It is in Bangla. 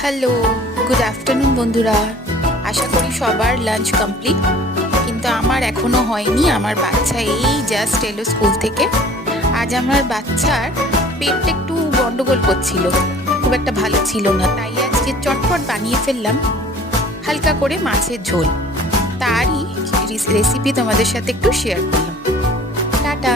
হ্যালো, গুড আফটারনুন বন্ধুরা। আশা করি সবার লাঞ্চ কমপ্লিট, কিন্তু আমার এখনও হয়নি। আমার বাচ্চা এই জাস্ট এলো স্কুল থেকে। আজ আমার বাচ্চার পেটটা একটু গন্ডগোল করছিল, খুব একটা ভালো ছিল না, তাই আজকে চটপট বানিয়ে ফেললাম হালকা করে মাছের ঝোল। তারই রেসিপি তোমাদের সাথে একটু শেয়ার করলাম। টাটা।